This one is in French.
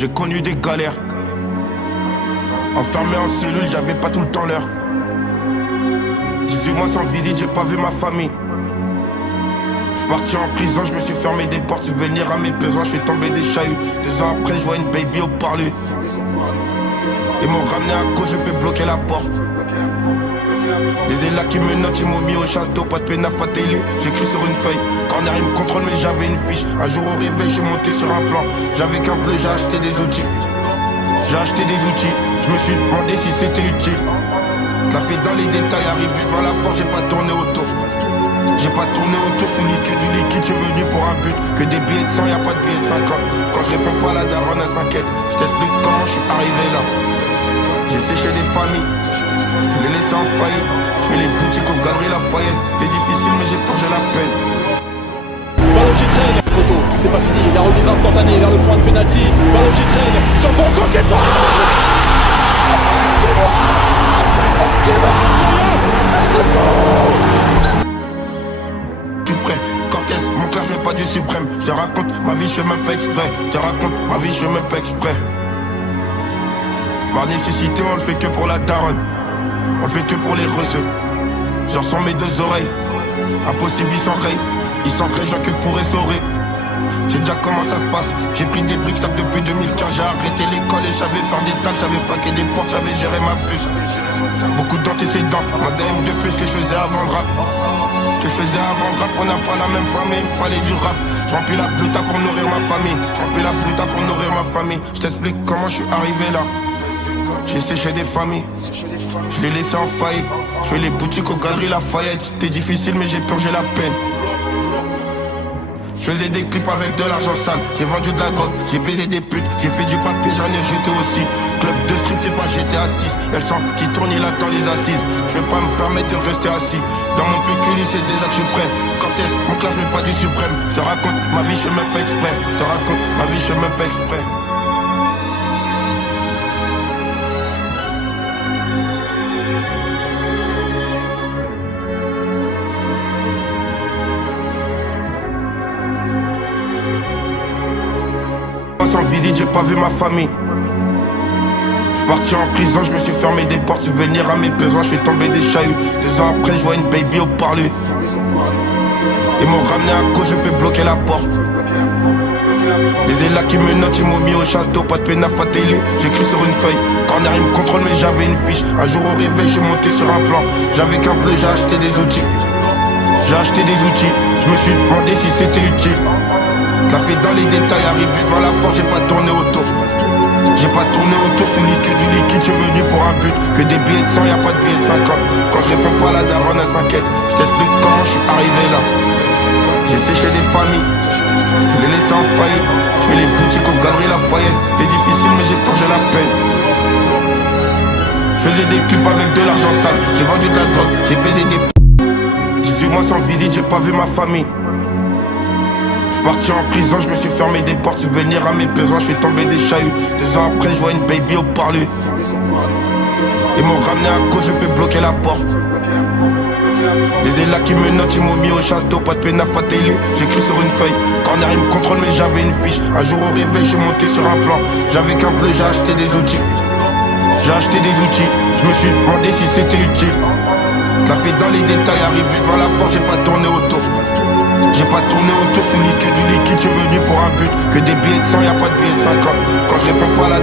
J'ai connu des galères. Enfermé en cellule, j'avais pas tout le temps l'heure. 18 mois sans visite, j'ai pas vu ma famille. J'suis parti en prison, je me suis fermé des portes. Subvenir à mes besoins, je fais tomber des chahuts. 2 ans après, je vois une baby au parlu. Ils m'ont ramené à gauche, je fais bloquer la porte. Les élats qui me notent, ils m'ont mis au château. Pas de pénaf, pas de télé, j'écris sur une feuille. Corner, ils me contrôlent, mais j'avais une fiche. Un jour au réveil, je suis monté sur un plan. J'avais qu'un bleu, j'ai acheté des outils. J'ai acheté des outils, je me suis demandé si c'était utile. T'as fait dans les détails, arrivé devant la porte, j'ai pas tourné autour. J'ai pas tourné autour, c'est liquide du liquide, je suis venu pour un but. Que des billets de 100, y'a pas de billets de 50. Quand je réponds pas, la daronne elle s'inquiète. Je t'explique comment je suis arrivé là. J'ai séché des familles, je les laissé en faillite. Je fais les boutiques aux galeries Lafayette. C'était difficile mais j'ai purgé la peine. Ballon qui traîne, Koto, c'est pas fini, la remise instantanée vers le point de pénalty. Ballon qui traîne, sur Bongo qui est fort. Tu prêt, Cortez, mon cœur je veux pas du suprême. Je te raconte ma vie, je fais même pas exprès. Je te raconte ma vie, je fais même pas exprès. Par nécessité, on le fait que pour la daronne. On le fait que pour les reçeux. J'en sens mes 2 oreilles. Impossible, ils s'enrayent. Ils s'enrayent, je vois que pour restaurer. J'ai déjà comment ça se passe. J'ai pris des briques tac depuis 2015. J'ai arrêté l'école et j'avais faire des tacs. J'avais fraqué des portes, j'avais géré ma puce. Beaucoup d'antécédents. Ma DM de plus que je faisais avant le rap. Que je faisais avant le rap, on n'a pas la même famille. Il me fallait du rap. Je remplis la pluta pour nourrir ma famille. Je remplis la pluta pour nourrir ma famille. Je t'explique comment je suis arrivé là. J'ai séché des familles. Je les laissé en faillite. Je fais les boutiques aux galeries Lafayette. C'était difficile mais j'ai purgé la peine. Je faisais des clips avec de l'argent sale. J'ai vendu de la drogue, j'ai baisé des putes. J'ai fait du papier, j'en ai jeté aussi. Club de street, c'est pas GTA 6. Elle sent qui tourne, il attend les assises. Je vais pas me permettre de rester assis. Dans mon pécule, c'est déjà que je suis prêt. Cortez, mon clash, je pas du suprême. Je te raconte ma vie, je fais même pas exprès. Je te raconte ma vie, je fais même pas exprès. Sans visite, j'ai pas vu ma famille. J'suis parti en prison, je me suis fermé des portes. Subvenir à mes besoins, je fais tomber des chahuts. 2 ans après, je vois une baby au parlu. Ils m'ont ramené à gauche, je fais bloquer la porte. Les élats qui me notent, ils m'ont mis au château. Pas de pénaf, pas de télé, j'écris sur une feuille. Corner, ils me contrôlent, mais j'avais une fiche. Un jour au réveil, je suis monté sur un plan. J'avais qu'un bleu, j'ai acheté des outils. J'ai acheté des outils, je me suis demandé si c'était utile. T'as fait dans les détails, arrivé devant la porte, j'ai pas tourné autour. J'ai pas tourné autour, c'est liquide du liquide, je suis venu pour un but. Que des billets de 100, y'a pas de billets de 50. Quand je réponds pas, la daronne elle s'inquiète. Je t'explique comment je suis arrivé là. J'ai séché des familles, je les laissé en faillite. Je fais les boutiques aux galeries Lafayette. C'était difficile mais j'ai purgé la peine. Je faisais des clips avec de l'argent sale. J'ai vendu de la drogue, j'ai baisé des 18 mois sans visite, j'ai pas vu ma famille. J'suis parti en prison, je me suis fermé des portes. Subvenir à mes besoins, je fais tomber des chahuts. 2 ans après, je vois une baby au parlu. Ils m'ont ramené à gauche, je fais bloquer la porte. Les élats qui me notent, ils m'ont mis au château. Pas de pénaf, pas de télé, j'écris sur une feuille. Corner, ils me contrôlent, mais j'avais une fiche. Un jour au réveil, je suis monté sur un plan. J'avais qu'un bleu, j'ai acheté des outils. J'ai acheté des outils, je me suis demandé si c'était utile. T'as fait dans les détails, arrivé devant la porte, j'ai pas tourné autour. J'ai pas tourné autour, c'est liquide du liquide, je suis venu pour un but. Que des billets de 100, y'a pas de billets de 50. Quand je réponds pas, la